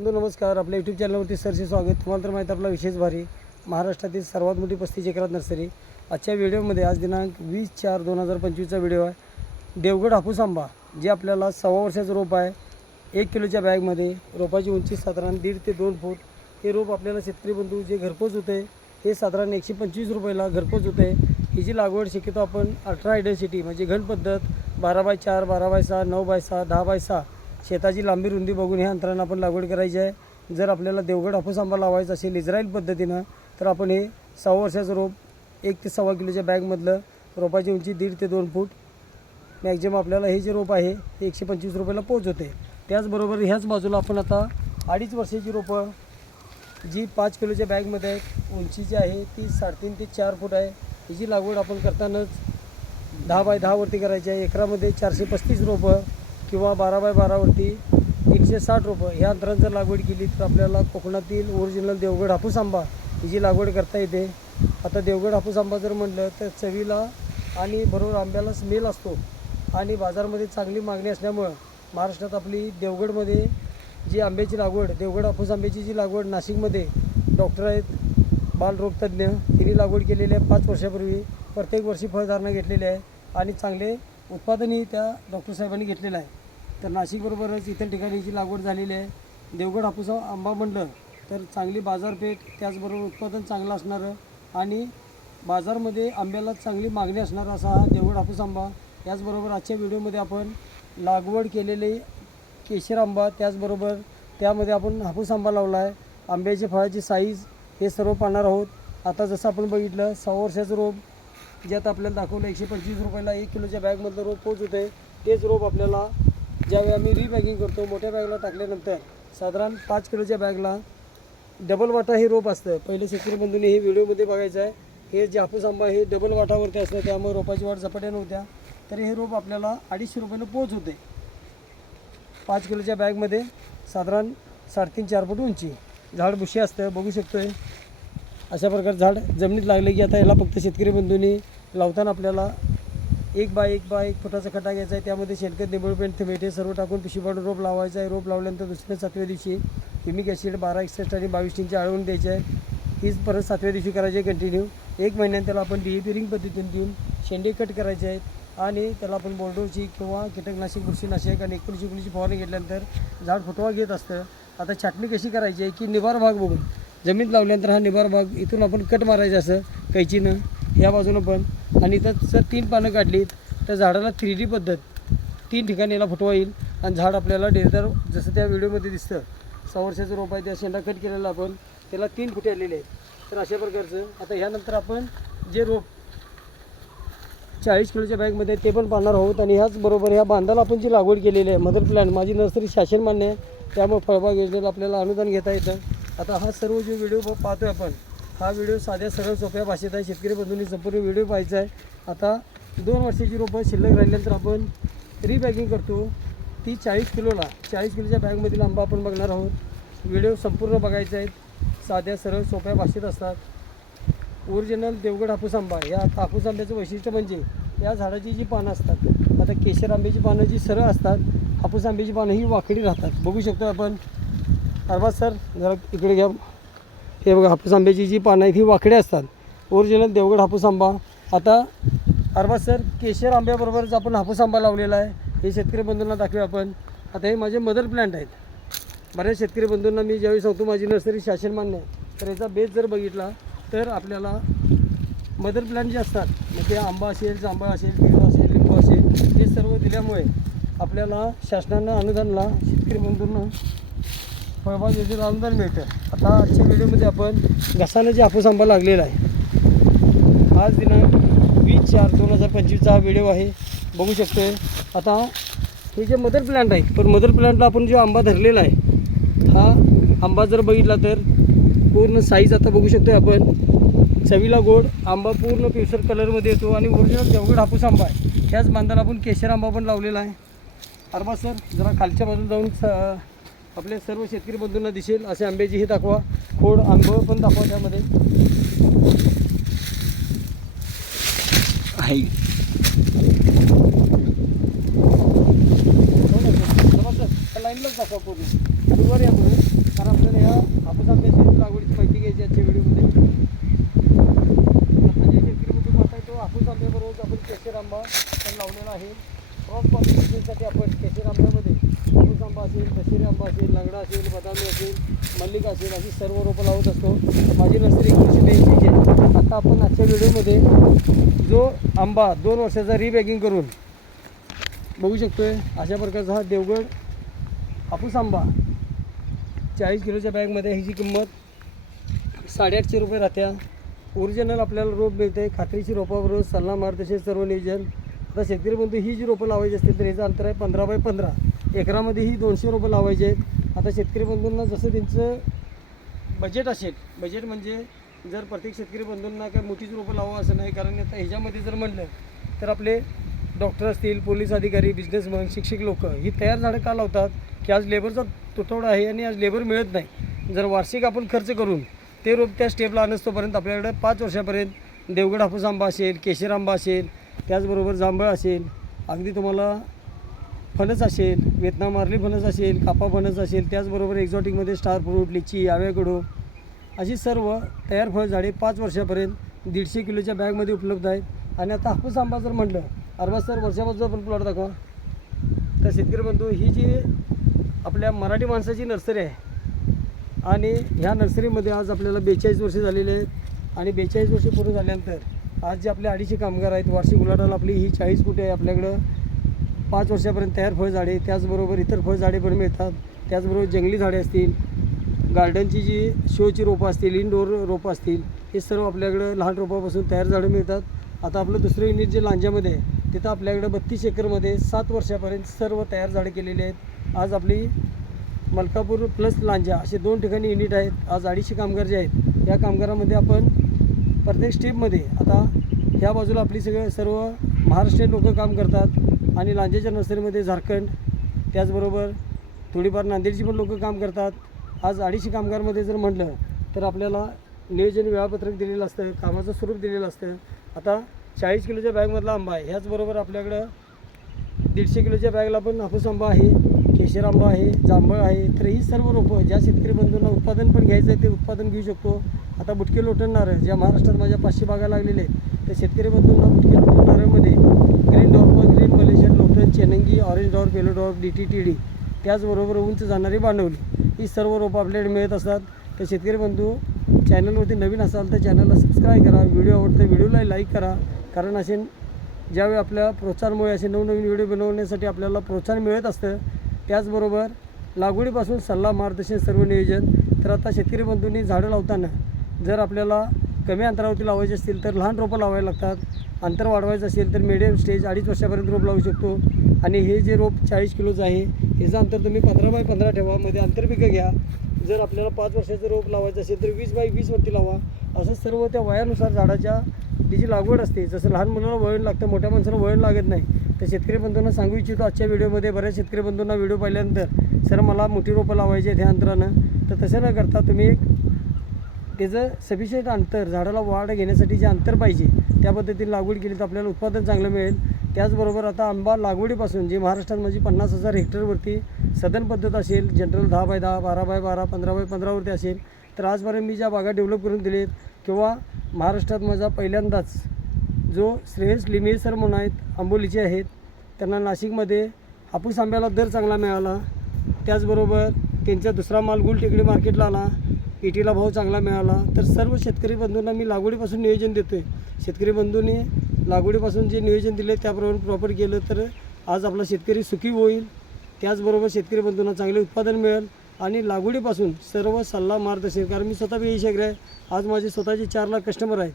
बंधू नमस्कार आपल्या यूट्यूब चॅनलवरती सरचे स्वागत. तुम्हाला तर माहीत आपला विशेष भारी महाराष्ट्रातील सर्वात मोठी पस्तीस एकरात नर्सरी. आजच्या व्हिडिओमध्ये आज दिनांक वीस चार दोन हजार पंचवीसचा व्हिडिओ आहे. देवगड हापूस आंबा जे आपल्याला सव्वा वर्षाचं रोप आहे एक किलोच्या बॅगमध्ये रोपाची उंची साधारण दीड ते दोन फूट. हे रोप आपल्याला शेतकरी बंधू जे घरपोच होते हे साधारण एकशे पंचवीस रुपयाला घरपोच होते. ही जी लागवड शक्यतो आपण अल्ट्रा आयडन्सिटी म्हणजे घन पद्धत बारा बाय चार बारा बाय सहा नऊ बाय सहा दहा बाय सहा शेताची लांबी रुंदी बघून ह्या अंतरानं आपण लागवड करायची आहे. जर आपल्याला देवगड हापूस आंबा लावायचा असेल इस्रायल पद्धतीनं तर आपण हे सहा वर्षाचं रोप एक ते सव्वा किलोच्या बॅगमधलं रोपाची उंची दीड ते दोन फूट मॅक्झिमम आपल्याला हे जे रोप आहे ते एकशे पंचवीस रुपयाला पोच होते. त्याचबरोबर ह्याच बाजूला आपण आता अडीच वर्षाची रोपं जी पाच किलोच्या बॅगमध्ये आहेत उंची जी आहे ती साडेतीन ते चार फूट आहे. हिची लागवड आपण करतानाच दहा बाय दहावरती करायची आहे. एकरामध्ये चारशे पस्तीस रोपं किंवा बारा बाय बारावरती एकशे साठ रोपं ह्या अंतरात जर लागवड केली तर आपल्याला कोकणातील ओरिजिनल देवगड हापूस आंबा हिची लागवड करता येते आता देवगड हापूस आंबा जर म्हटलं तर चवीला आणि बरोबर आंब्याला स्मेल असतो आणि बाजारामध्ये चांगली मागणी असल्यामुळं महाराष्ट्रात आपली देवगडमध्ये जी आंब्याची लागवड देवगड हापूस आंब्याची जी लागवड नाशिकमध्ये डॉक्टर आहेत बालरोगतज्ञ तिने लागवड केलेली आहे पाच वर्षापूर्वी. प्रत्येक वर्षी फळधारणा घेतलेली आहे आणि चांगले उत्पादनही त्या डॉक्टर साहेबांनी घेतलेलं आहे. तर नाशिकबरोबरच इतर ठिकाणी जी लागवड झालेली आहे देवगड हापूस आंबा म्हणलं तर चांगली बाजारपेठ त्याचबरोबर उत्पादन चांगलं असणारं आणि बाजारमध्ये आंब्याला चांगली मागणी असणारा असा हा देवगड हापूस आंबा. त्याचबरोबर आजच्या व्हिडिओमध्ये आपण लागवड केलेले केशर आंबा त्याचबरोबर त्यामध्ये आपण हापूस आंबा लावला आहे. आंब्याची फळाची साईज हे सर्व पाहणार आहोत. आता जसं आपण बघितलं सहा वर्षाचं रोप जे आता आपल्याला दाखवलं एकशे पंचवीस रुपयाला एक किलोच्या बॅगमधलं रोप पोच होते तेच रोप आपल्याला ज्यावेळी आम्ही रीपॅकिंग करतो मोठ्या बॅगला टाकल्यानंतर साधारण पाच किलोच्या बॅगला डबल वाटा हे रोप असतं. पहिले शेतकरी हे व्हिडिओमध्ये बघायचं आहे. हे जे हापूस आंबा हे डबल वाटावरती असतं. त्यामुळे रोपाची वाढ झपाट्या नव्हत्या तरी हे रोप आपल्याला अडीचशे रुपयानं पोच होते पाच किलोच्या बॅगमध्ये साधारण साडेतीन चार फूट उंची. झाड बुशी असतं. बघू शकतो आहे अशा प्रकारे झाड जमिनीत लागले की आता याला फक्त शेतकरी बंधूंनी लावताना आपल्याला एक बाय एक बाय एक फुटाचा खड्डा घ्यायचा आहे. त्यामध्ये शेणखत निबळपेंट थेमेटे सर्व टाकून पिशवी पाडून रोप लावायचं आहे. रोप लावल्यानंतर दुसऱ्या सातव्या दिवशी किमिक ॲसिड बारा एकसष्ट आणि बावीस टींची आळवून द्यायची आहे. हीच परत सातव्या दिवशी करायची आहे कंटिन्यू एक महिन्यात त्याला आपण डी रिंग पद्धतीने देऊन शेंडे कट करायचे आहेत. आणि त्याला आपण बोर्डोची किंवा कीटकनाशक बुरशीनाशक आणि एकोणीशे एकोणीसची फवारणी घेतल्यानंतर झाड फुटवा घेत असतं. आता छाटणी कशी करायची आहे की निवार भाग बघून? जमीन लावल्यानंतर हा निभार भाग इथून आपण कट मारायचं असं कैचीनं ह्या बाजूनं पण. आणि इथं जर तीन पानं काढलीत तर झाडाला थ्री डी पद्धत. तीन ठिकाणी याला फुटवा येईल. आणि झाड आपल्याला डेरदार जसं त्या व्हिडिओमध्ये दिसतं सहा वर्षाचं रोप आहे त्या शेंडा कट केलेला आपण त्याला तीन फुटे आलेले आहेत. तर अशा प्रकारचं आता ह्यानंतर आपण जे रोप चाळीस किलोच्या बॅगमध्ये ते पण पाहणार आहोत. आणि ह्याचबरोबर ह्या बांधाला आपण जी लागवड केलेली आहे मदर प्लॅन माझी नर्सरी शासन मान्य आहे त्यामुळे फळबाग योजनेला आपल्याला अनुदान घेता येतं. आता हा सर्व जो व्हिडिओ पाहतोय आपण हा व्हिडिओ साध्या सरळ सोप्या भाषेत आहे. शेतकरी बंधूंनी संपूर्ण व्हिडिओ पाहायचा आहे. आता दोन वर्षाची रोपं शिल्लक राहिल्यानंतर आपण रिबॅगिंग करतो. ती चाळीस किलोला चाळीस किलोच्या बॅगमधील आंबा आपण बघणार आहोत. व्हिडिओ संपूर्ण बघायचे आहेत. साध्या सरळ सोप्या भाषेत असतात. ओरिजिनल देवगड हापूस आंबा या हापूस आंब्याचं वैशिष्ट्य म्हणजे या झाडाची जी पानं असतात आता केशर आंब्याची पानं जी सरळ असतात हापूस आंब्याची पानं ही वाकडी राहतात. बघू शकतो आपण. अरबा सर जरा इकडे घ्या. हे बघा हापूस आंब्याची जी पानं आहेत ही वाकडी असतात. ओरिजिनल देवगड हापूस आंबा. आता अरबाज सर केशर आंब्याबरोबरच आपण हापूस आंबा लावलेला आहे हे शेतकरी बंधूंना दाखवूया आपण. आता हे माझे मदर प्लांट आहेत. बऱ्याच शेतकरी बंधूंना मी ज्यावेळी सांगतो माझी नर्सरी शासन मान्य आहे. तर याचा बेस जर बघितला तर आपल्याला मदर प्लांट जे असतात मग ते आंबा असेल जांभळ असेल केळं असेल लिंबू असेल हे सर्व दिल्यामुळे आपल्याला शासनानं अनुदानला शेतकरी बंधूंना फळबाग आमदार अनुदान मिळतं. आता आजच्या व्हिडिओमध्ये आपण घसानं जे हापूस आंबा लागलेला आहे आज दिनांक वीस चार दोन हजार पंचवीसचा हा व्हिडिओ आहे. बघू शकतोय. आता हे जे मदर प्लांट आहे पण मदर प्लांटला आपण जो आंबा धरलेला आहे हा आंबा जर बघितला तर पूर्ण साईज आता बघू शकतोय आपण. चवीला गोड आंबा पूर्ण पिवसर कलरमध्ये येतो आणि ओरिजिनल देवगड हापूस आंबा आहे ह्याच बांधाला आपण केशर आंबा पण लावलेला आहे. अरबा सर जरा खालच्या बाजूला जाऊन स आपल्या सर्व शेतकरी बंधूंना दिसेल असे आंब्याची हे दाखवा. खोड आंबं पण दाखवा त्यामध्ये. आहे. लाईनलाच दाखवा पूर्ण. वर या पुढे. कारण आपल्याला या हापूस आंब्याची लागवडीची माहिती घ्यायची आजच्या व्हिडिओमध्ये. आता जे शेतकरी कुटुंब पाहताय तो हापूस आंब्याबरोबर आपण केशर आंबा पण लावलेला आहे. क्रॉस कॉम्बिनेशनसाठी आपण केशर आंब्यामध्ये हापूस आंबा असेल दशेरी आंबा असेल लंगडा असेल बदामी असेल मल्लिका असेल अशी सर्व रोपं लावत असतो. माझी नर्सरी एकोणीसशे ब्याऐंशीची आहे. आता आपण आजच्या व्हिडिओमध्ये जो आंबा दोन वर्षाचा रिबॅगिंग करून बघू शकतो आहे अशा प्रकारचा हा देवगड हापूस आंबा चाळीस किलोच्या बॅगमध्ये ह्याची किंमत साडेआठशे रुपये राहत्या. ओरिजिनल आपल्याला रोप मिळते खात्रीची रोपाबरोबर सल्ला मार्गदर्शन सर्व नियोजन. आता शेतकरी बंधू ही जी रोपं लावायची असतील तर ह्याचं अंतर आहे पंधरा बाय पंधरा. एकरामध्येही दोनशे रोपं लावायचे आहेत. आता शेतकरी बंधूंना जसं त्यांचं बजेट असेल बजेट म्हणजे जर प्रत्येक शेतकरी बंधूंना काय मोठीच रोपं लावावं असं नाही कारण आता ह्याच्यामध्ये जर म्हणलं तर आपले डॉक्टर असतील पोलीस अधिकारी बिझनेसमन शिक्षक लोक ही तयार झाडं का लावतात? की आज लेबरचा तुटवडा आहे आणि आज लेबर मिळत नाही. जर वार्षिक आपण खर्च करून ते रोप त्या स्टेपला आणस्तोपर्यंत आपल्याकडे पाच वर्षापर्यंत देवगड हापूस आंबा असेल केशर आंबा असेल त्याचबरोबर जांभळ असेल अगदी तुम्हाला फणस असेल वेतना मारली फणस असेल कापा फणस असेल त्याचबरोबर एक्झॉटिकमध्ये स्टार फ्रूट लिची आव्याकडो अशी सर्व तयार फळझाडे पाच वर्षापर्यंत दीडशे किलोच्या बॅगमध्ये उपलब्ध आहेत. आणि आता हापूस आंबा जर म्हटलं अरबा सर वर्षापासून आपण प्लॉट दाखवा. तर शेतकरी बंधू ही जी आपल्या मराठी माणसाची नर्सरी आहे आणि ह्या नर्सरीमध्ये आज आपल्याला बेचाळीस वर्ष झालेली आहेत. आणि बेचाळीस वर्ष पूर्ण झाल्यानंतर आज जे आपले अडीचशे कामगार आहेत वार्षिक उलाढाल आपली ही चाळीस फुटे आहे आपल्याकडं. पाच वर्षापर्यंत तयार फळझाडे त्याचबरोबर इतर फळझाडे पण मिळतात. त्याचबरोबर जंगली झाडे असतील गार्डनची जी शोची रोपं असतील इनडोअर रोपं असतील हे सर्व आपल्याकडं लहान रोपापासून तयार झाडं मिळतात. आता आपलं दुसरं युनिट जे लांजामध्ये आहे तिथं आपल्याकडं बत्तीस एकरमध्ये सात वर्षापर्यंत सर्व तयार झाडे केलेली आहेत. आज आपली मलकापूर प्लस लांजा असे दोन ठिकाणी युनिट आहेत. आज अडीचशे कामगार जे आहेत या कामगारामध्ये आपण प्रत्येक स्टेपमध्ये आता ह्या बाजूला आपली सगळं सर्व महाराष्ट्रीयन लोकं काम करतात आणि लांजेच्या नर्सरीमध्ये झारखंड त्याचबरोबर थोडीफार नांदेडची पण लोकं काम करतात. आज अडीचशे कामगारमध्ये जर म्हटलं तर आपल्याला नियोजन वेळापत्रक दिलेलं असतं कामाचं स्वरूप दिलेलं असतं. आता चाळीस किलोच्या बॅगमधला आंबा आहे ह्याचबरोबर आपल्याकडं दीडशे किलोच्या बॅगला पण हापूस आंबा आहे केशर आंबा आहे जांभळ आहे तर ही सर्व रोपं ज्या शेतकरी बंधूंना उत्पादन पण घ्यायचं आहे ते उत्पादन घेऊ शकतो. आता बुटके लोटणणारं ज्या महाराष्ट्रात माझ्या पाचशे बागा लागलेले आहेत तर शेतकरी बंधूंना बुटके ग्रीन डॉर्फ ग्रीन पलेशन लोटन चेनंगी orange dwarf yellow dwarf D T T D त्याचबरोबर उंच जाणारी बांडवली ही सर्व रोपं आपल्याकडे मिळत असतात. तर शेतकरी बंधू चॅनलवरती नवीन असाल तर चॅनलला सबस्क्राईब करा. व्हिडिओ आवडतं व्हिडिओला लाईक करा. कारण असे ज्यावेळी आपल्या प्रोत्साहनमुळे असे नवनवीन व्हिडिओ बनवण्यासाठी आपल्याला प्रोत्साहन मिळत असतं त्याचबरोबर लागवडीपासून सल्ला मार्गदर्शन सर्व नियोजन. तर आता शेतकरी बंधूंनी झाडं लावताना जर आपल्याला कमी अंतरावरती लावायची असतील तर लहान रोपं लावायला लागतात. अंतर वाढवायचं असेल तर मिडियम स्टेज अडीच वर्षापर्यंत रोप लावू शकतो. आणि हे जे रोप चाळीस किलोचं आहे ह्याचं अंतर तुम्ही पंधरा बाय पंधरा ठेवा. मध्ये आंतरपिकं घ्या. जर आपल्याला पाच वर्षाचं रोप लावायचं असेल तर वीस बाय वीसवरती लावा. असं सर्व त्या वयानुसार झाडाच्या ती जी लागवड असते जसं लहान मुलाला वळण लागतं मोठ्या माणसाला वळण लागत नाही तर शेतकरी बंधूंना सांगू इच्छितो आजच्या व्हिडिओमध्ये बऱ्याच शेतकरी बंधूंना व्हिडिओ पाहिल्यानंतर सर मला मोठी रोपं लावायची आहेत ह्या अंतरानं. तर तसं न करता तुम्ही एक त्याचं सफिशियंट अंतर झाडाला वाढ घेण्यासाठी जे अंतर पाहिजे त्या पद्धतीने लागवड केली तर आपल्याला उत्पादन चांगलं मिळेल. त्याचबरोबर आता आंबा लागवडीपासून जे महाराष्ट्रात माझी पन्नास हजार हेक्टरवरती सदन पद्धत असेल जनरल दहा बाय दहा बारा बाय बारा पंधरा बाय पंधरावरती असेल तर आजपर्यंत मी ज्या बागा डेव्हलप करून दिलेत किंवा महाराष्ट्रात माझा पहिल्यांदाच जो श्रेयस लिमिर सर म्हणून आहेत आंबोलीचे आहेत त्यांना नाशिकमध्ये हापूस आंब्याला दर चांगला मिळाला. त्याचबरोबर त्यांचा दुसरा माल गुल टेकडी मार्केटला आला. एटीला भाव चांगला मिळाला तर सर्व शेतकरी बंधूंना मी लागवडीपासून नियोजन देतो आहे शेतकरी बंधूंनी लागवडीपासून जे नियोजन दिले त्याप्रमाणे प्रॉपर केलं तर आज आपला शेतकरी सुखी होईल. त्याचबरोबर शेतकरी बंधूंना चांगले उत्पादन मिळेल. आणि लागवडीपासून सर्व सल्ला मार्गदर्शन कारण मी स्वतः बी शेकर आहे. आज माझे स्वतःचे चार लाख कस्टमर आहेत.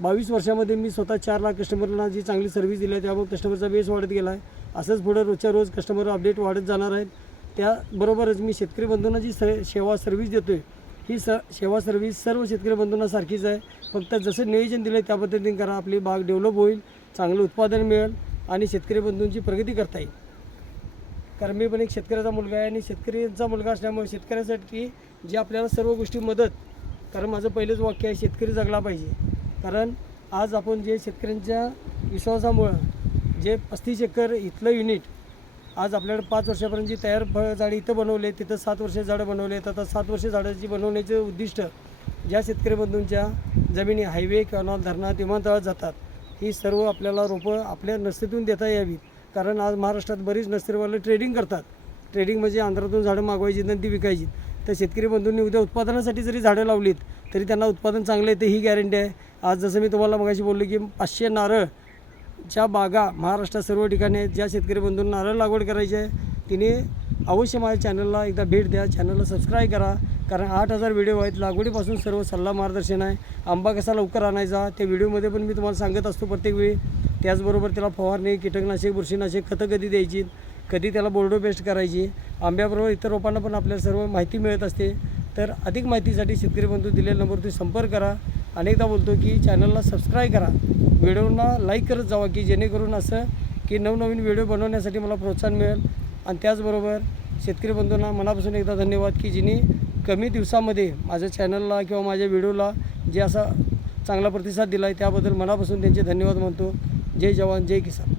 बावीस वर्षामध्ये मी स्वतः चार लाख कस्टमरला जी चांगली सर्व्हिस दिली आहे त्यामुळे कस्टमरचा बेस वाढत गेला आहे. असंच पुढं रोजच्या रोज कस्टमर अपडेट वाढत जाणार आहेत. त्याबरोबरच मी शेतकरी बंधूंना जी स सेवा सर्व्हिस देतो आहे ही स सेवा सर्व्हिस सर्व शेतकरी बंधूंना सारखीच आहे. फक्त जसं नियोजन दिलं आहे त्या पद्धतीने करा आपली बाग डेव्हलप होईल चांगलं उत्पादन मिळेल आणि शेतकरी बंधूंची प्रगती करता येईल. कारण मी पण एक शेतकऱ्याचा मुलगा आहे आणि शेतकऱ्यांचा मुलगा असल्यामुळे शेतकऱ्यासाठी जी आपल्याला सर्व गोष्टी मदत कारण माझं पहिलंच वाक्य आहे शेतकरी जगला पाहिजे. कारण आज आपण जे शेतकऱ्यांच्या विश्वासामुळं जे पस्तीस एकर इथलं युनिट आज आपल्याकडे पाच वर्षापर्यंत जी तयार फळ झाडे इथं बनवले तिथं सात वर्ष झाडं बनवले. आता सात वर्ष झाडाची बनवण्याचे उद्दिष्ट ज्या शेतकरी बंधूंच्या जमिनी हायवे किंवा धरणात विमानतळात जातात ही सर्व आपल्याला रोपं आपल्या नस्तीतून देता यावीत. कारण आज महाराष्ट्रात बरीच नस्तीवाले ट्रेडिंग करतात. ट्रेडिंग म्हणजे आंध्रातून झाडं मागवायची आणि ती विकायची. तर शेतकरी बंधूंनी उद्या उत्पादनासाठी जरी झाडं लावलीत तरी त्यांना उत्पादन चांगलं येते ही गॅरंटी आहे. आज जसं मी तुम्हाला मगाशी बोललो की पाचशे नारळ च्या बागा महाराष्ट्रात सर्व ठिकाणी आहेत ज्या शेतकरी बंधूंना नारळ लागवड करायची आहे तिने अवश्य माझ्या चॅनलला एकदा भेट द्या. चॅनलला सबस्क्राईब करा कारण आठ हजार व्हिडिओ आहेत. लागवडीपासून सर्व सल्ला मार्गदर्शन आहे. आंबा कसा लवकर आणायचा त्या व्हिडिओमध्ये पण मी तुम्हाला सांगत असतो प्रत्येक वेळी. त्याचबरोबर त्याला फवारणी कीटकनाशक बुरशीनाशक खतं कधी द्यायची. कधी त्याला बोर्डो पेस्ट करायची. आंब्याबरोबर इतर रोपांना पण आपल्याला सर्व माहिती मिळत असते. तर अधिक माहितीसाठी शेतकरी बंधू दिलेल्या नंबरवरती संपर्क करा. अनेकदा बोलतो की चॅनलला सबस्क्राईब करा. व्हिडिओना लाईक करत जावा की जेणेकरून असं की नवनवीन व्हिडिओ बनवण्यासाठी मला प्रोत्साहन मिळेल. आणि त्याचबरोबर शेतकरी बंधूंना मनापासून एकदा धन्यवाद की जिने कमी दिवसामध्ये माझ्या चॅनलला किंवा माझ्या व्हिडिओला जे असा चांगला प्रतिसाद दिला आहे त्याबद्दल मनापासून त्यांचे धन्यवाद मानतो जय जवान जय किसान.